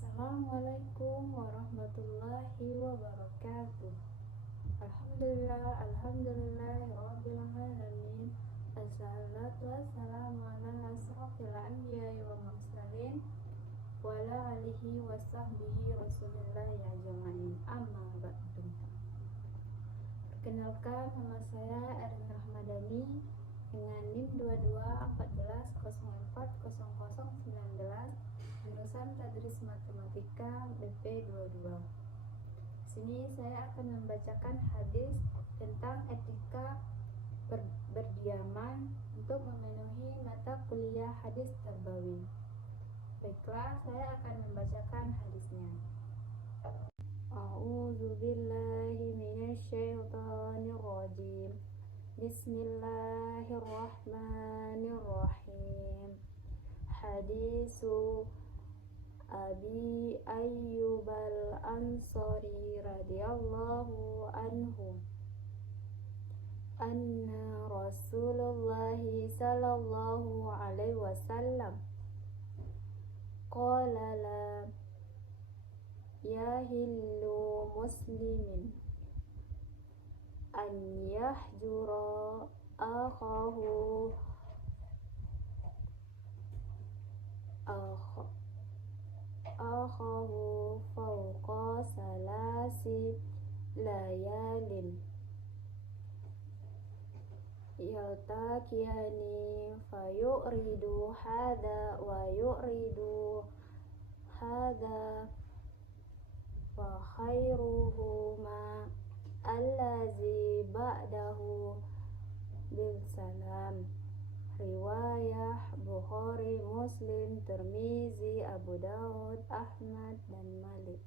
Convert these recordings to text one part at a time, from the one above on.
Assalamualaikum warahmatullahi wabarakatuh. Alhamdulillahirabbil alamin. Assalatu wassalamu ala asrofil anbiya'i wal mursalin wa ala alihi wa sahbihi rasulillahi ajmain. Amma ba'du. Perkenalkan, nama saya Erin Rahmadani dengan NIM 2214040019, jurusan Tadris Matematika BP 22. Sini saya akan membacakan hadis tentang etika berdiaman untuk memenuhi mata kuliah hadis tarbawi. Baiklah, saya akan membacakan hadisnya. A'udzubillahi minasyaitonirrajim. Bismillahirrahmanirrahim. Hadisu Abi Ayyub al-Ansari radhiyallahu anhu anna Rasulullah sallallahu alaihi wasallam qala la yahillu muslimin an yahjura akhahu fawqa salasi layalin yaltaqiyani fayuridu hadha wa yuridu hadha wa khairuhuma allazi ba'dahu bil salam. Riwayah Bukhari, Muslim, Tirmizi, Abu Daud, Ahmad, dan Malik.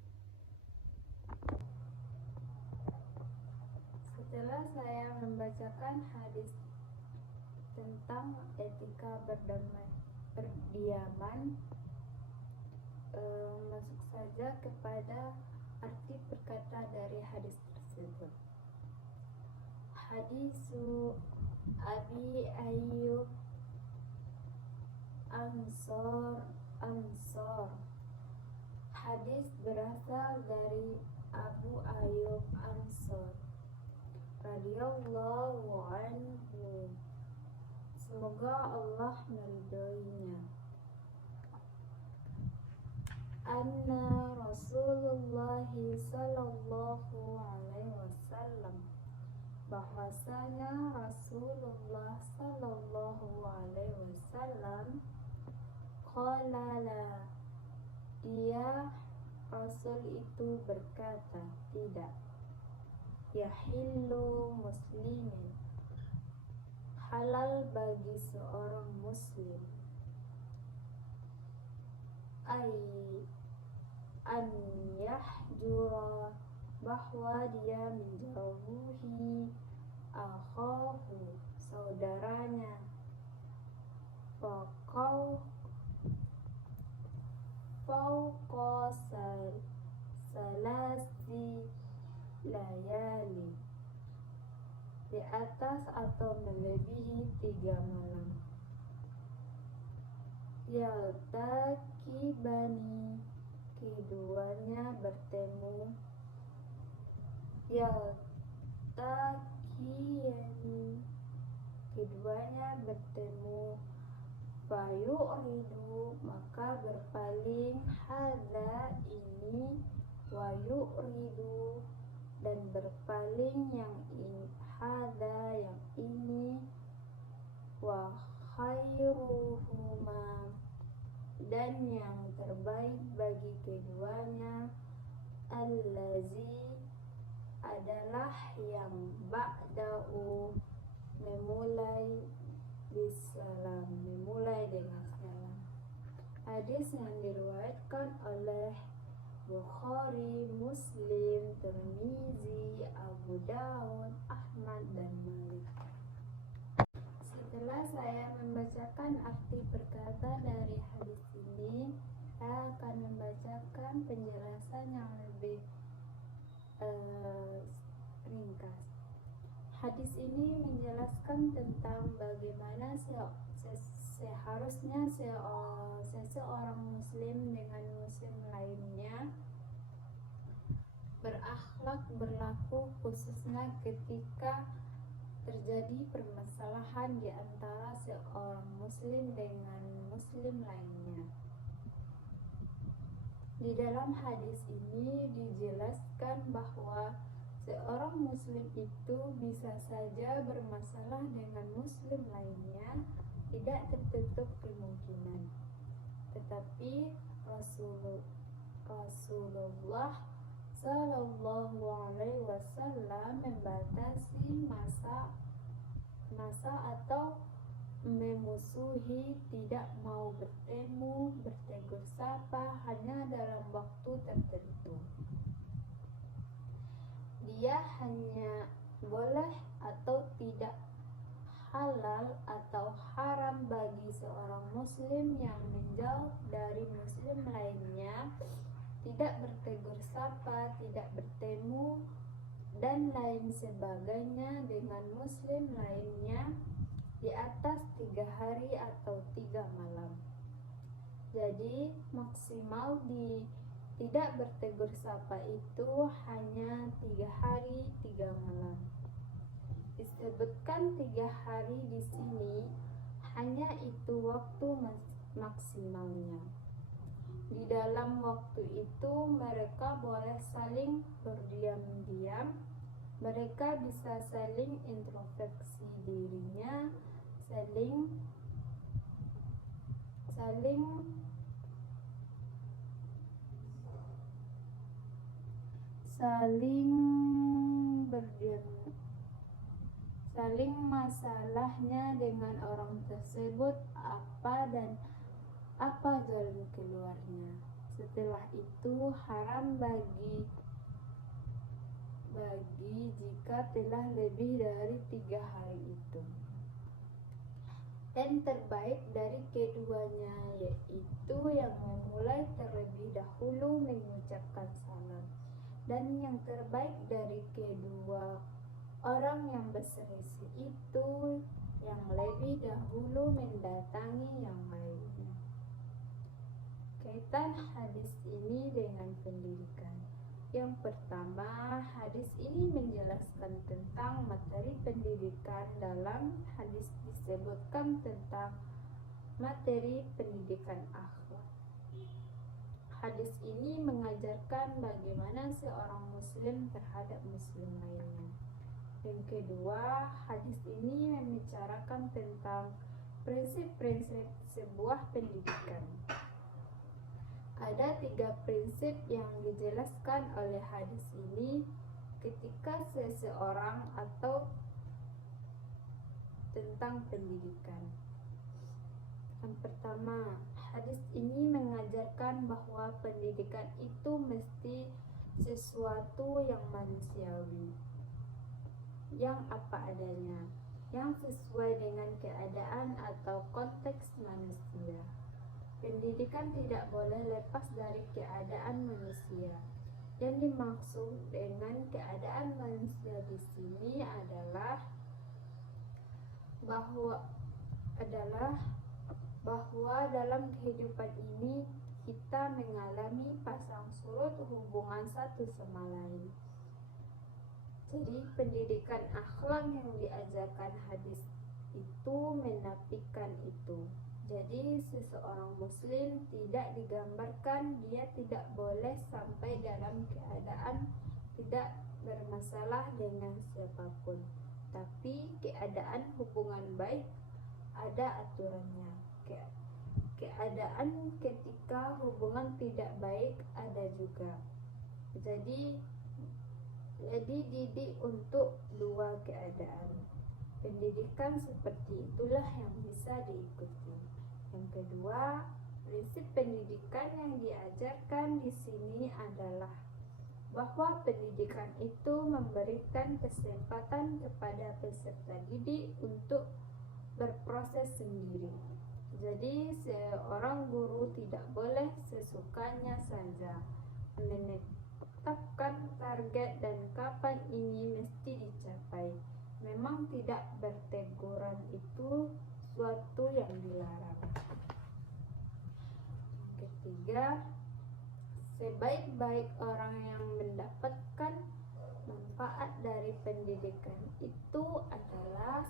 Setelah saya membacakan hadis tentang etika berdiaman, masuk saja kepada arti perkata dari hadis tersebut. Hadisu Abi Ayyub Ansor. Hadis berasal dari Abu Ayyub Ansor radhiyallahu anhu. Semoga Allah meridhoinya. Anna Rasulullah sallallahu alaihi wasallam, bahwasanya Rasulullah sallallahu alaihi wasallam qala, dia Rasul itu berkata, tidak, yahillu muslimin, halal bagi seorang muslim, an yahjura, bahwa dia menjauhi akhahu, saudaranya, fawqa salasi layali, di atas atau melebihi 3 malam. Yaltaqibani, keduanya bertemu. Yaltaqiyani, keduanya bertemu. Fayuridu, maka berpaling. Hadza, ini. Wayuridu, dan berpaling yang ini. Hadza, yang ini. Wa khairuhuma, dan yang terbaik bagi keduanya, allazi, adalah yang ba'dahu, memulai bisalam, memulai dengan salam. Hadis yang diriwayatkan oleh Bukhari, Muslim, Tirmizi, Abu Daud, Ahmad, dan Malik. Setelah saya membacakan arti perkata dari hadis ini, saya akan membacakan penjelasan yang lebih ringkas. Hadis ini menjelaskan tentang bagaimana seharusnya seseorang muslim dengan muslim lainnya berlaku khususnya ketika terjadi permasalahan di antara seorang muslim dengan muslim lainnya. Di dalam hadis ini dijelaskan bahwa seorang muslim itu bisa saja bermasalah dengan muslim lainnya, tidak tertutup kemungkinan. Tetapi Rasulullah Shallallahu Alaihi Wasallam membatasi masa atau memusuhi, tidak mau bertemu, bertegur sapa hanya dalam waktu tertentu. Dia hanya boleh atau tidak halal atau haram bagi seorang muslim yang menjauh dari muslim lainnya, tidak bertegur sapa, tidak bertemu, dan lain sebagainya dengan muslim lainnya di atas 3 hari atau 3 malam. Jadi maksimal di tidak bertegur sapa itu hanya 3 hari 3 malam. Disebutkan 3 hari di sini, hanya itu waktu maksimalnya. Di dalam waktu itu mereka boleh saling berdiam-diam, mereka bisa saling introspeksi dirinya, saling masalahnya dengan orang tersebut apa jalan keluarnya. Setelah itu haram bagi jika telah lebih dari 3 hari itu. Dan terbaik dari keduanya yaitu yang memulai terlebih dahulu mengucapkan salam, dan yang terbaik dari kedua orang yang berselisih itu yang lebih dahulu mendatangi yang lainnya. Kaitan hadis ini dengan pendidikan. Yang pertama, hadis ini menjelaskan tentang materi pendidikan. Dalam hadis disebutkan tentang materi pendidikan akhlak. Hadis ini mengajarkan bagaimana seorang muslim terhadap muslim lainnya. Yang kedua, hadis ini membicarakan tentang prinsip-prinsip sebuah pendidikan. Ada 3 prinsip yang dijelaskan oleh hadis ini ketika seseorang atau tentang pendidikan. Yang pertama, hadis ini mengajarkan bahwa pendidikan itu mesti sesuatu yang manusiawi, yang apa adanya, yang sesuai dengan keadaan atau konteks manusia. Pendidikan tidak boleh lepas dari keadaan manusia. Yang dimaksud dengan keadaan manusia di sini adalah bahwa dalam kehidupan ini kita mengalami pasang surut hubungan satu sama lain. Jadi pendidikan akhlak yang diajarkan hadis itu menafikan itu. Jadi seseorang muslim tidak digambarkan dia tidak boleh sampai dalam keadaan tidak bermasalah dengan siapapun. Tapi keadaan hubungan baik ada aturannya. Keadaan ketika hubungan tidak baik ada juga. Jadi didik untuk 2 keadaan. Pendidikan seperti itulah yang bisa diikuti. Yang kedua, prinsip pendidikan yang diajarkan di sini adalah bahwa pendidikan itu memberikan kesempatan kepada peserta didik untuk berproses sendiri. Jadi seorang guru tidak boleh sesukanya saja menetapkan target dan kapan ini mesti dicapai. Memang tidak berteguran itu suatu yang dilarang. Ketiga, sebaik-baik orang yang mendapatkan Manfaat dari pendidikan itu adalah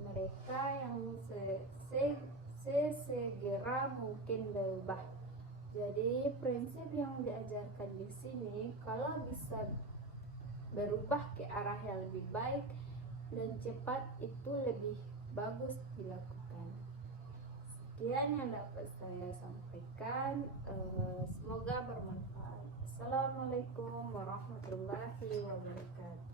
mereka yang sesegera mungkin berubah. Jadi prinsip yang diajarkan di sini, kalau bisa berubah ke arah yang lebih baik dan cepat, itu lebih bagus dilakukan. Sekian yang dapat saya sampaikan, semoga bermanfaat. Assalamualaikum warahmatullahi wabarakatuh.